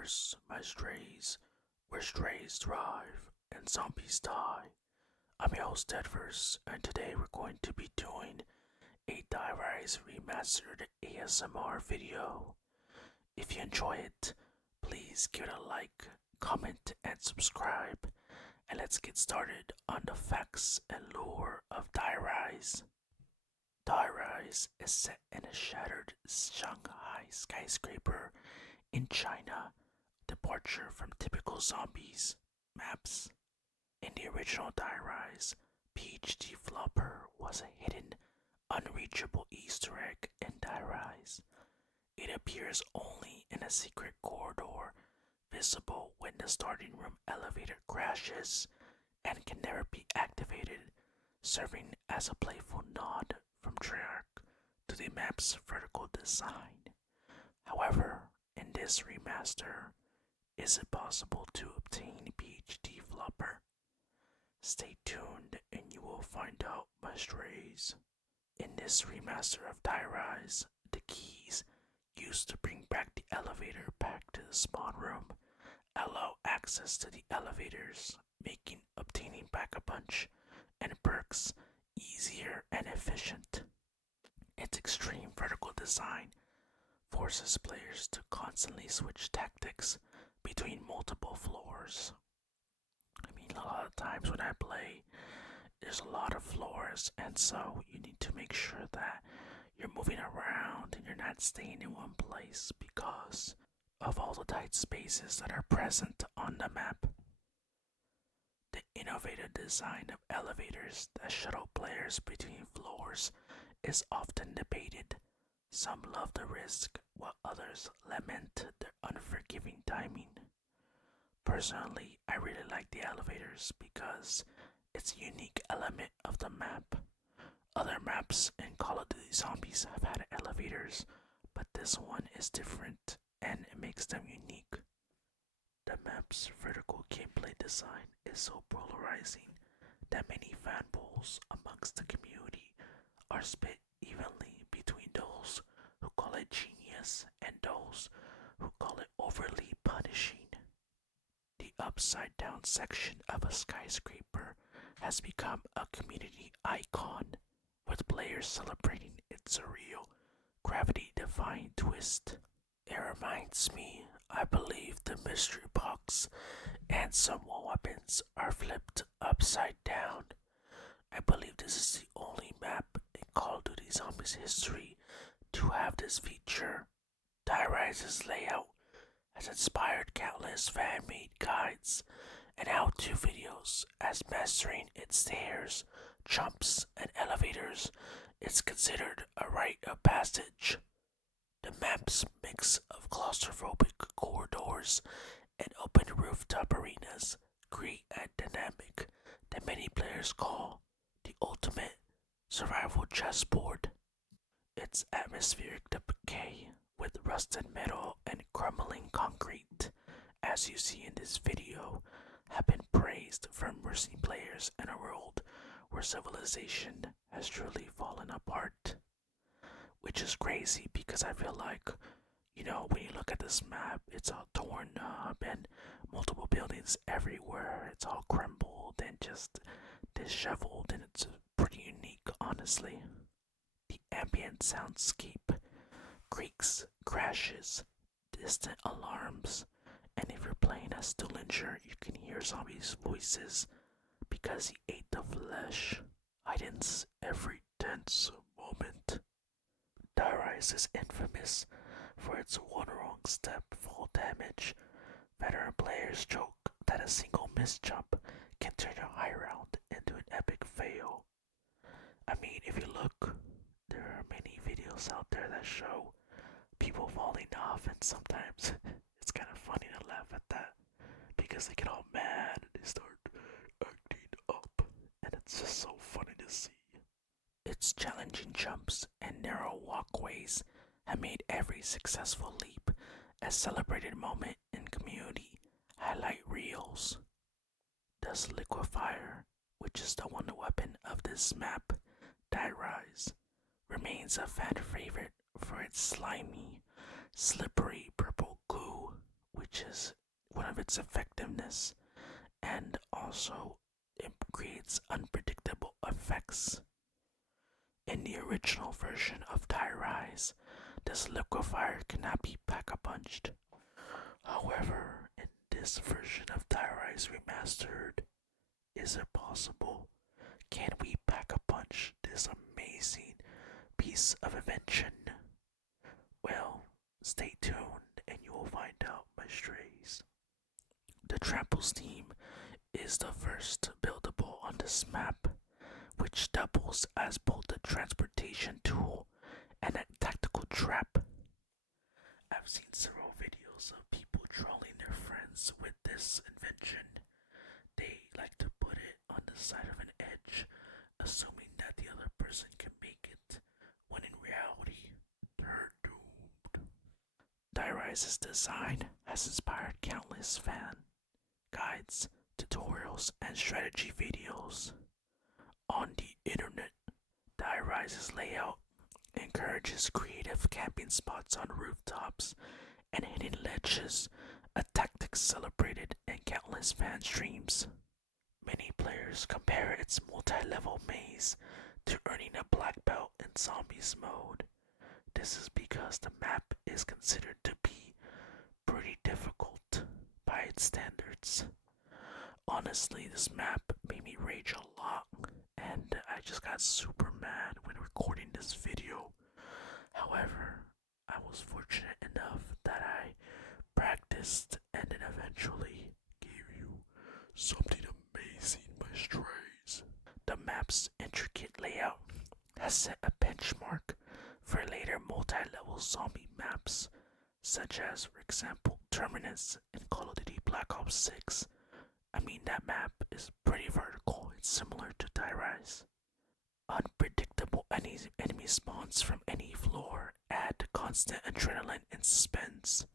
DeadVerse, my strays, where strays thrive and zombies die. I'm your host DeadVerse, and today we're going to be doing a Die Rise Remastered ASMR video. If you enjoy it, please give it a like, comment, and subscribe. And let's get started on the facts and lore of Die Rise. Die Rise is set in a shattered Shanghai skyscraper in China, departure from typical zombies maps. In the original Die Rise, PhD Flopper was a hidden, unreachable Easter egg in Die Rise. It appears only in a secret corridor, visible when the starting room elevator crashes, and can never be activated, serving as a playful nod from Treyarch to the map's vertical design. However, in this remaster, is it possible to obtain PhD Flopper? Stay tuned and you will find out, my strays. In this remaster of Die Rise, the keys used to bring back the elevator back to the spawn room allow access to the elevators, making obtaining back a punch and perks easier and efficient. Its extreme vertical design forces players to constantly switch tactics between multiple floors. A lot of times when I play, there's a lot of floors, and so you need to make sure that you're moving around and you're not staying in one place because of all the tight spaces that are present on the map. The innovative design of elevators that shuttle players between floors is often debated. Some love the risk, while others lament their unforgiving timing. Personally, I really like the elevators because it's a unique element of the map. Other maps in Call of Duty Zombies have had elevators, but this one is different and it makes them unique. The map's vertical gameplay design is so polarizing that many fanboys amongst the community are split evenly between those who call it genius and those who call it overly punishing. The upside down section of a skyscraper has become a community icon, with players celebrating its surreal, gravity defying twist. It reminds me, I believe the mystery box and some weapons are flipped upside down. I believe this is the only map in Call of Duty Zombies history to have this feature. Die Rise's layout has inspired countless fan-made guides and how-to videos, as mastering its stairs, jumps, and elevators is considered a rite of passage. The map's mix of claustrophobic corridors and open rooftop arenas create a dynamic that many players call the ultimate survival chessboard. Its atmospheric decay with rusted metal and crumbling concrete, as you see in this video, have been praised for immersing players in a world where civilization has truly fallen apart. Which is crazy because I feel like, when you look at this map, it's all torn up and multiple buildings everywhere. It's all crumbled and just disheveled, and it's pretty unique, honestly. The ambient soundscape, creaks, crashes, distant alarms, and if you're playing as Stillinger, you can hear zombies' voices because he ate the flesh, heightens every tense moment. Die Rise is infamous for its one wrong step fall damage. Veteran players joke that a single misjump can turn your high round into an epic fail. If you look, there are many videos out there that show people falling off, and sometimes it's kind of funny to laugh at that because they get all mad and they start acting up, and it's just so funny to see. Its challenging jumps and narrow walkways have made every successful leap a celebrated moment in community highlight reels. Thus Liquefier, which is the one weapon of this map, Die Rise, remains a fan favorite for its slimy, slippery purple goo, which which is one of its effectiveness, and also it creates unpredictable effects. In the original version of Die Rise, this liquefier cannot be pack-a-punched. However, in this version of Die Rise Remastered, is it possible? Can we pack-a-punch this amazing piece of invention? Well, stay tuned and you will find out, my strays. The trample steam is the first buildable on this map, which doubles as both a transportation tool and a tactical trap. I've seen several videos of people trolling their friends with this invention. They like to put it on the side of an edge, assuming that the other person can make it, when in reality, they're doomed. Die Rise's design has inspired countless fan guides, tutorials, and strategy videos on the internet. Die Rise's layout encourages creative camping spots on rooftops and hidden ledges, a tactic celebrated in countless fan streams. Many players compare its multi-level maze to earning a black belt in Zombies mode. This is because the map is considered to be pretty difficult by its standards. Honestly, this map made me rage a lot, and I just got super mad when recording this video. However, I was fortunate enough that I practiced and then eventually gave you something amazing, my strays. The map's intricate layout has set a benchmark for later multi-level zombie maps, such as, for example, Terminus in Call of Duty Black Ops 6. I mean, that map is pretty vertical, it's similar to Die Rise. Unpredictable enemy spawns from any floor add constant adrenaline and suspense.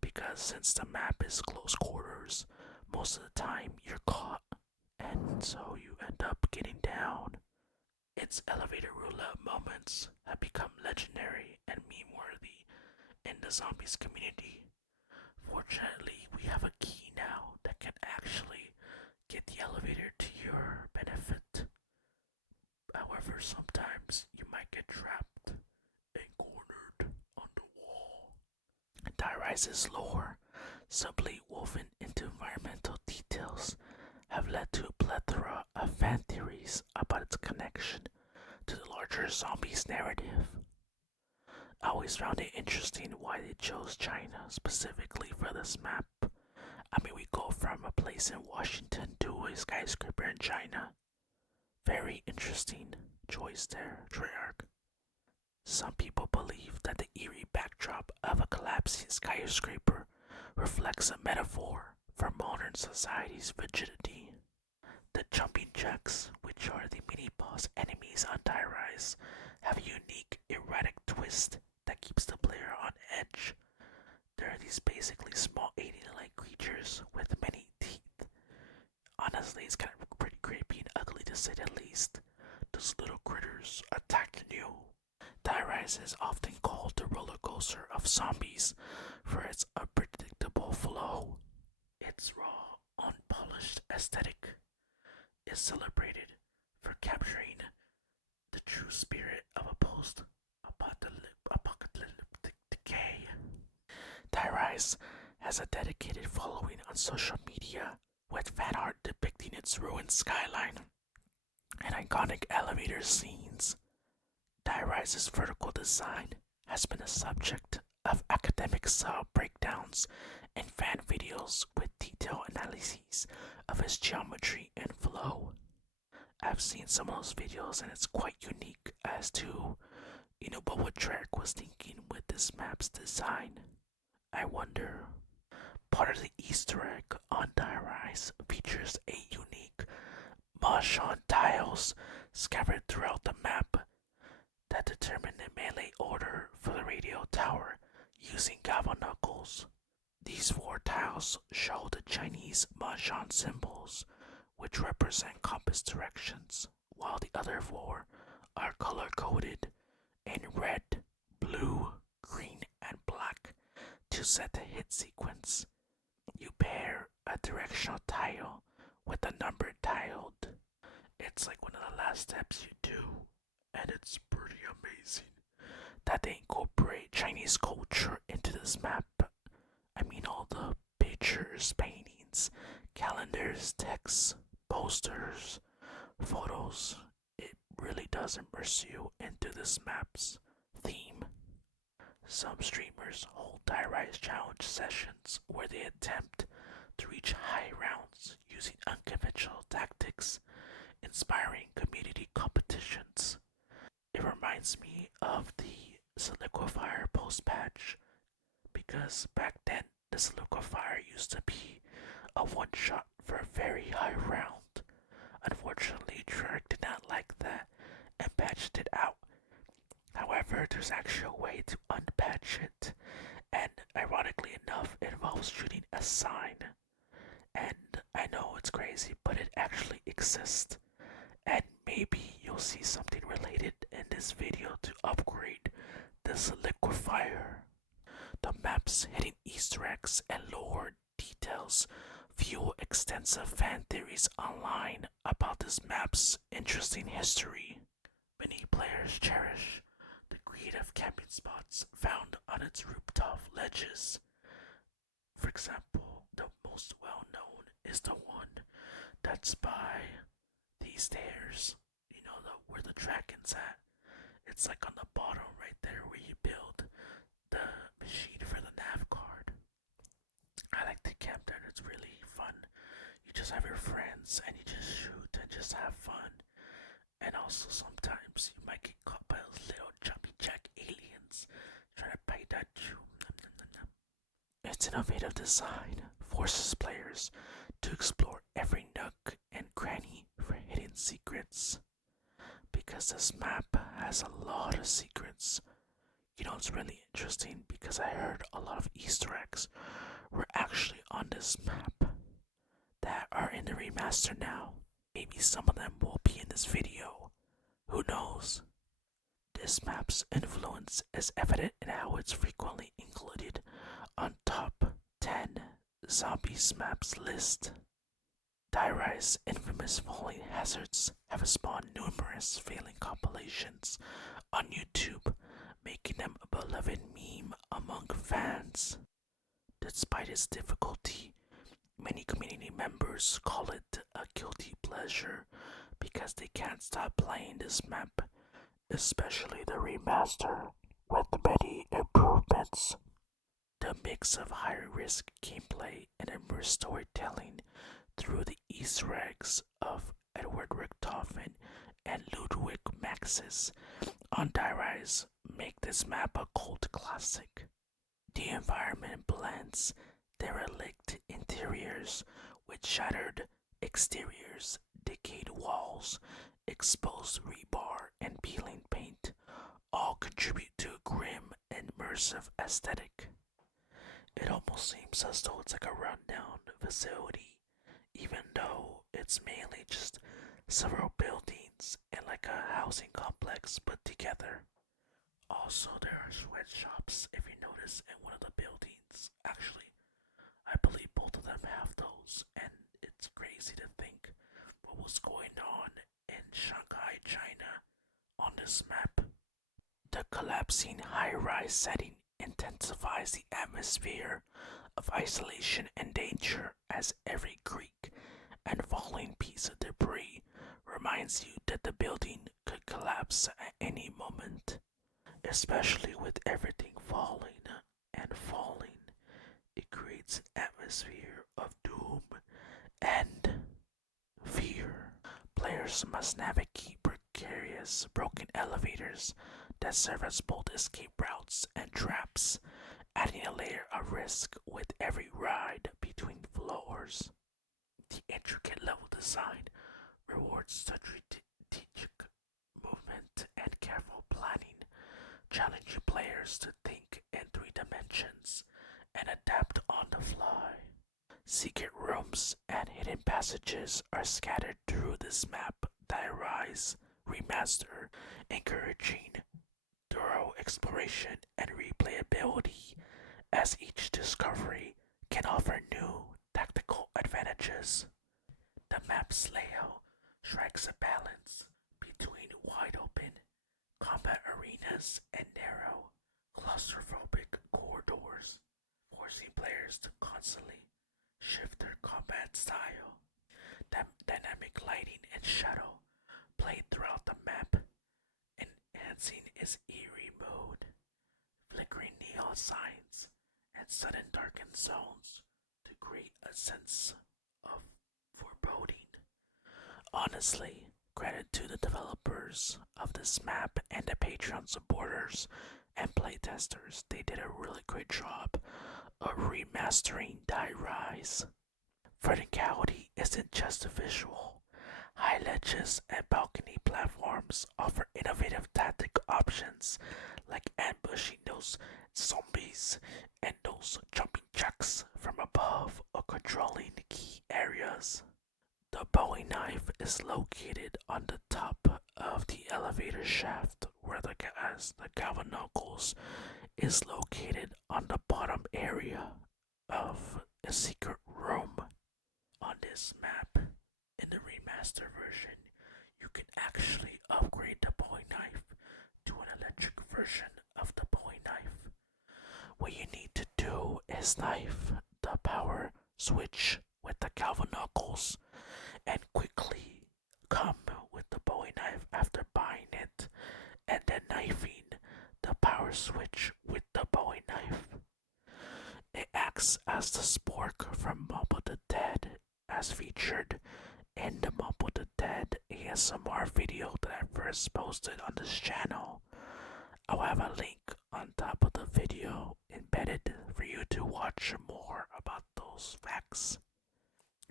Because since the map is close quarters, most of the time you're caught, and so you end up getting down. Its elevator roulette moments have become legendary and meme-worthy in the zombies community. Fortunately, we have a key now that can actually get the elevator to your benefit. However, sometimes you might get trapped and cornered on the wall. Die Rise's lore, subtly woven into environmental details, have led to a plethora of fan theories about its connection to the larger zombies narrative. I always found it interesting why they chose China specifically for this map. I mean, we go from a place in Washington to a skyscraper in China. Very interesting choice there, Treyarch. Some people believe that the eerie backdrop of a collapsing skyscraper reflects a metaphor for modern society's rigidity. The jumping jacks, which are the mini-boss enemies on Die Rise, have a unique, erratic twist that keeps the player on edge. There are these basically small alien-like creatures with many teeth. Honestly, it's kind of pretty creepy and ugly to say the least. Those little critters attack you. Die Rise is often called the roller coaster of zombies for its unpredictable flow. Its raw, unpolished aesthetic is celebrated for capturing the true spirit of a post-apocalyptic decay. Die Rise has a dedicated following on social media, with fan art depicting its ruined skyline and iconic elevator scenes. Die Rise's vertical design has been a subject of academic style breakdowns and fan videos with detailed analyses of its geometry and flow. I've seen some of those videos and it's quite unique as to, what Treyarch was thinking with this map's design. I wonder. Part of the Easter egg on Die Rise features a unique Mahjong tiles scattered throughout the map that determine the melee order for the radio tower using Gava knuckles. These 4 tiles show the Chinese Mahjong symbols, which represent compass directions, while the other 4 are color-coded in red, blue, green, and black to to set the hit sequence, you pair a directional tile with a number tiled. It's like one of the last steps you do, and it's pretty amazing that they incorporate Chinese culture into this map. I mean, all the pictures, paintings, calendars, texts, posters, photos. It really does immerse you into this map's theme. Some streamers hold Die Rise challenge sessions where they attempt to reach high rounds using unconventional tactics, inspiring community competitions. It reminds me of the Solidifier post patch because back then the Solidifier used to be a one shot for a very high round. Unfortunately, Treyarch did not like that and patched it out. However, there's actually a way to unpatch it, and ironically enough, it involves shooting a sign. And I know it's crazy, but it actually exists. And maybe you'll see something related in this video to upgrade this liquefier. The map's hidden Easter eggs and lore details fuel extensive fan theories online about this map's interesting history. Many players cherish the creative camping spots found on its rooftop ledges. For example, the most well known is the one that's by these stairs, where the dragon's at. It's like on the bottom right there where you build the machine for the nav card. I like to camp there, it's really fun. You just have your friends and you just shoot and just have fun. And also sometimes you might get caught by those little jumpy jack aliens trying to bite at you. Its innovative design forces players to explore every nook and cranny for hidden secrets. Because this map has a lot of secrets. It's really interesting because I heard a lot of Easter eggs were actually on this map that are in the remaster now. Maybe some of them will be in this video. Who knows? This map's influence is evident in how it's frequently included on top 10 zombies maps list. Die Rise infamous falling hazards have spawned numerous failing compilations on YouTube, making them a beloved meme among fans. Despite its difficulty, many community members call it a guilty pleasure because they can't stop playing this map, especially the remaster with many improvements. The mix of high-risk gameplay and immersive storytelling through the Easter eggs of Edward Richtofen and Ludwig Maxis on Die Rise make this map a cult classic. The environment blends derelict interiors with shattered exteriors, decayed walls, exposed rebar, and peeling paint, all contribute to a grim and immersive aesthetic. It almost seems as though it's like a rundown facility, even though it's mainly just several buildings and like a housing complex put together. Also, there are sweatshops, if you notice, in one of the buildings. Actually, I believe both of them have those, and it's crazy to think what was going on in Shanghai, China on this map. The collapsing high-rise setting intensifies the atmosphere of isolation and danger as every creak and falling piece of debris reminds you that the building could collapse at any moment. Especially with everything falling and falling, it creates an atmosphere of doom and fear. Players must navigate precarious, broken elevators that serve as both escape routes and traps, adding a layer of risk with every ride between floors. The intricate level design rewards strategic movement and careful planning, challenging players to think in 3 dimensions and adapt on the fly. Secret rooms and hidden passages are scattered through this map, Die Rise Remaster, encouraging thorough exploration and replayability as each discovery can offer new tactical advantages. The map's layout strikes a balance between wide open combat arenas and narrow, claustrophobic corridors, forcing players to constantly shift their combat style. Dynamic lighting and shadow played throughout the map, enhancing its eerie mood. Flickering neon signs and sudden darkened zones to create a sense of foreboding. Honestly, credit to the developers of this map and the Patreon supporters and playtesters. They did a really great job of remastering Die Rise. Verticality isn't just a visual. High ledges and balcony platforms offer innovative tactic options like ambushing those zombies and those jumping jacks from above or controlling key areas. The Bowie knife is located on the top of the elevator shaft, where the galvanicles is located on the bottom area of a secret room. On this map, in the remaster version, you can actually upgrade the Bowie knife to an electric version of the Bowie knife. What you need to do is knife the power switch with the galvanicles and quickly come with the Bowie knife after buying it, and then knifing the power switch with the Bowie knife. It acts as the spork from Mob of the Dead, as featured in the Mob of the Dead ASMR video that I first posted on this channel. I'll have a link on top of the video embedded for you to watch more about those facts.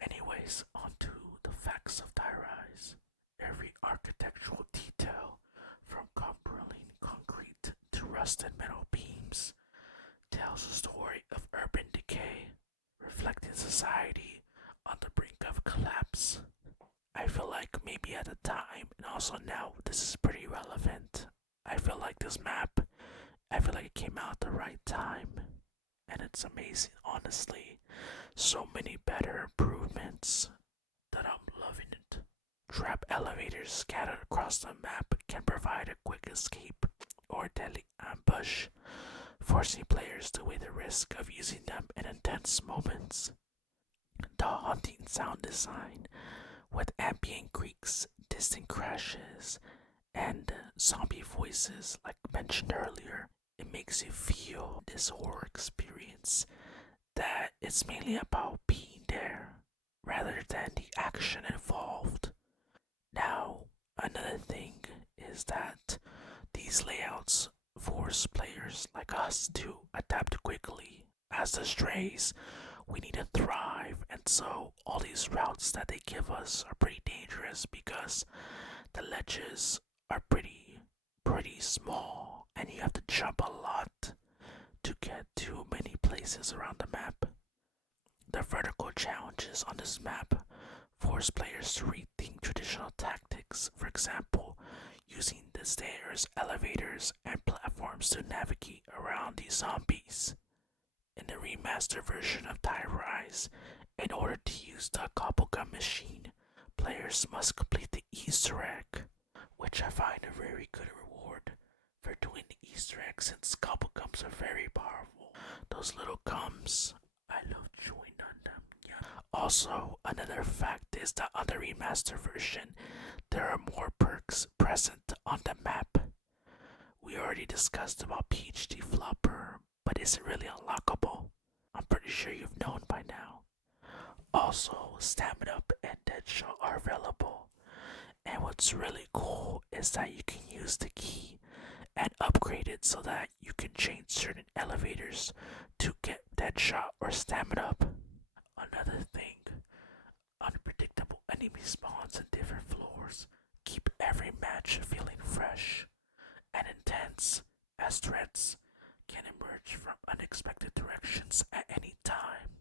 Anyways, on to the facts of Die Rise. Every architectural detail, from crumbling concrete to rusted metal beams, tells a story of urban decay, reflecting society on the brink of collapse. I feel like maybe at the time and also now this is pretty relevant. I feel like this map, I feel like it came out at the right time. And it's amazing, honestly. So many better improvements that I'm loving it. Trap elevators scattered across the map can provide a quick escape or deadly ambush, forcing players to weigh the risk of using them in intense moments. The haunting sound design, with ambient creaks, distant crashes, and zombie voices, like mentioned earlier, it makes you feel this horror experience that it's mainly about being there rather than the action involved. Now, another thing is that these layouts force players like us to adapt quickly. As the strays, we need to thrive, and so all these routes that they give us are pretty dangerous because the ledges are pretty small and you have to jump a lot to get to many places around the map. The vertical challenges on this map force players to rethink traditional tactics, for example, using the stairs, elevators, and platforms to navigate around these zombies. In the remastered version of Die Rise, in order to use the gobblegum machine, players must complete the Easter egg, which I find a very good reward for doing the Easter eggs since gobblegums are very powerful. Those little gums, I love chewing on them. Yeah. Also, another fact is that on the remastered version, there are more perks present on the map. We already discussed about PhD Flopper, but is it really unlockable? I'm pretty sure you've known by now. Also, Stamina Up and Deadshot are available. And what's really cool is that you can use the key and upgrade it so that you can change certain elevators to get Deadshot or Stamina Up. Another thing, unpredictable enemy spawns in different floors keep every match feeling fresh and intense, as threats can emerge from unexpected directions at any time.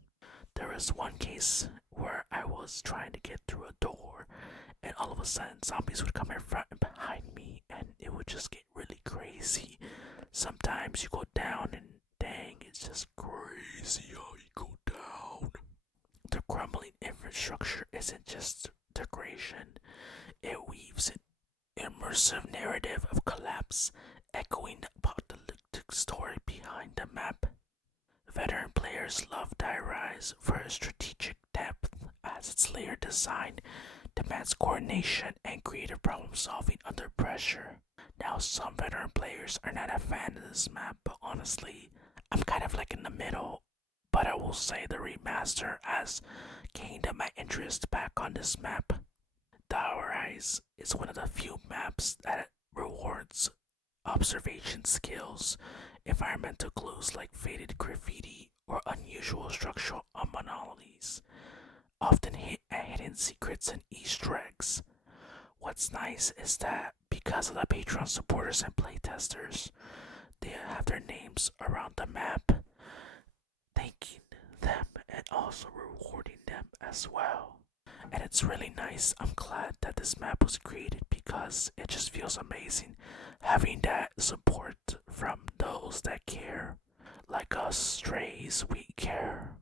There was one case where I was trying to get through a door, and all of a sudden zombies would come in front and behind me, and it would just get really crazy. Sometimes you go down and dang, it's just crazy. structure isn't just decoration, it weaves an immersive narrative of collapse, echoing the apocalyptic story behind the map. Veteran players love Die Rise for its strategic depth, as its layered design demands coordination and creative problem solving under pressure. Now, some veteran players are not a fan of this map, but honestly, I'm kind of like in the middle. But I will say the remaster has gained my interest back on this map. Die Rise is one of the few maps that rewards observation skills, environmental clues like faded graffiti or unusual structural anomalies, often hidden secrets and Easter eggs. What's nice is that because of the Patreon supporters and playtesters, they have their names around the map, thanking them and also rewarding them as well. And it's really nice. I'm glad that this map was created because it just feels amazing having that support from those that care. Like us strays, we care.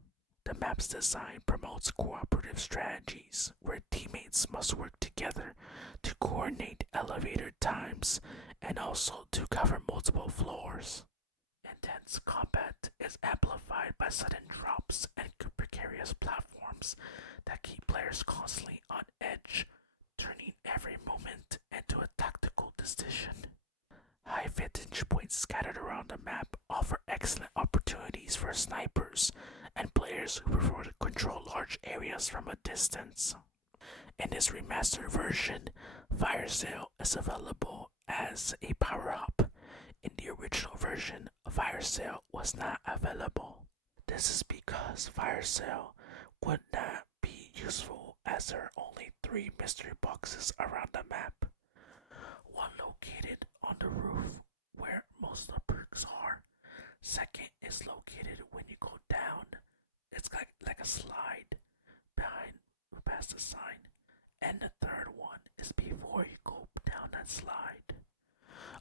The map's design promotes cooperative strategies where teammates must work together to coordinate elevator times and also to cover multiple floors. Intense combat is amplified by sudden drops and precarious platforms that keep players constantly on edge, turning every moment into a tactical decision. High vantage points scattered around the map offer excellent opportunities for snipers and players who prefer to control large areas from a distance. In this remastered version, Fire Sale is available as a power up. In the original version, Fire Sale was not available. This is because Fire Sale would not be useful as there are only 3 mystery boxes around the map. One located on the roof where most of the perks are. Second is located when you go down. It's like a slide past the sign. And the third one is before you go down that slide.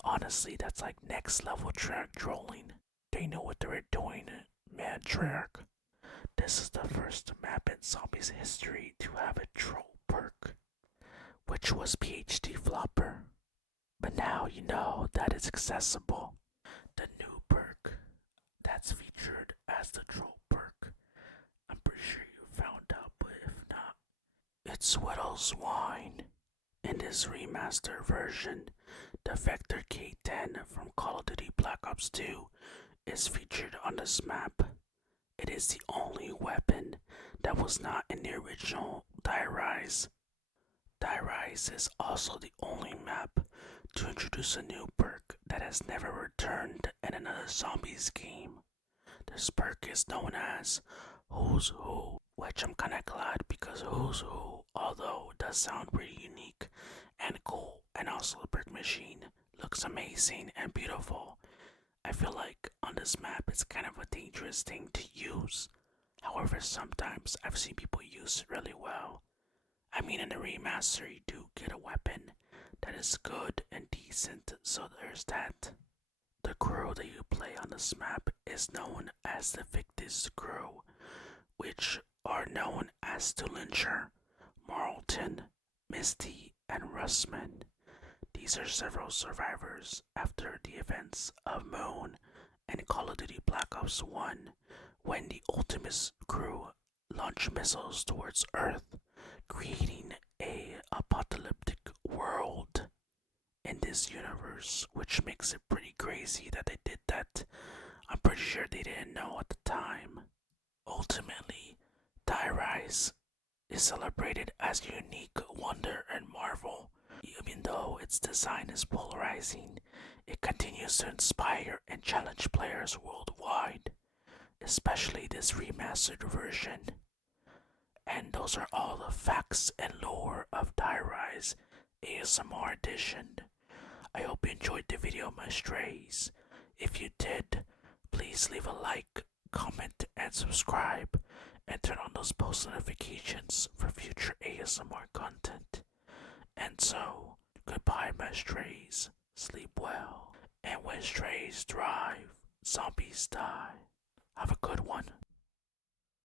Honestly, that's like next level track trolling. They know what they were doing, man. Track. This is the first map in Zombies history to have a troll perk, which was PhD Flopper. But now you know that it's accessible. The new perk that's featured as the troll perk. I'm pretty sure you found out, but if not, it's Whittle's Wine. In this remastered version, the Vector K10 from Call of Duty Black Ops 2 is featured on this map. It is the only weapon that was not in the original Die Rise. Die Rise is also the only map to introduce a new perk that has never returned in another Zombies game. This perk is known as Who's Who, which I'm kinda glad because Who's Who, although it does sound pretty unique and cool, and also the perk machine looks amazing and beautiful. I feel like on this map it's kind of a dangerous thing to use. However, sometimes I've seen people use it really well. I mean, in the remaster you do get a weapon that is good and decent, so there's that. The crew that you play on this map is known as the Victus crew, which are known as Stullinger, Marlton, Misty, and Russman. These are several survivors after the events of Moon and Call of Duty Black Ops 1 when the Ultimus crew launched missiles towards Earth, creating a apocalyptic world in this universe, which makes it pretty crazy that they did that. I'm pretty sure they didn't know at the time. Ultimately, Die Rise is celebrated as a unique wonder and marvel. Even though its design is polarizing, it continues to inspire and challenge players worldwide, especially this remastered version. And those are all the facts and lore of Die Rise ASMR Edition. I hope you enjoyed the video, my strays. If you did, please leave a like, comment, and subscribe, and turn on those post notifications for future ASMR content. And so, goodbye, my strays. Sleep well. And when strays thrive, zombies die. Have a good one.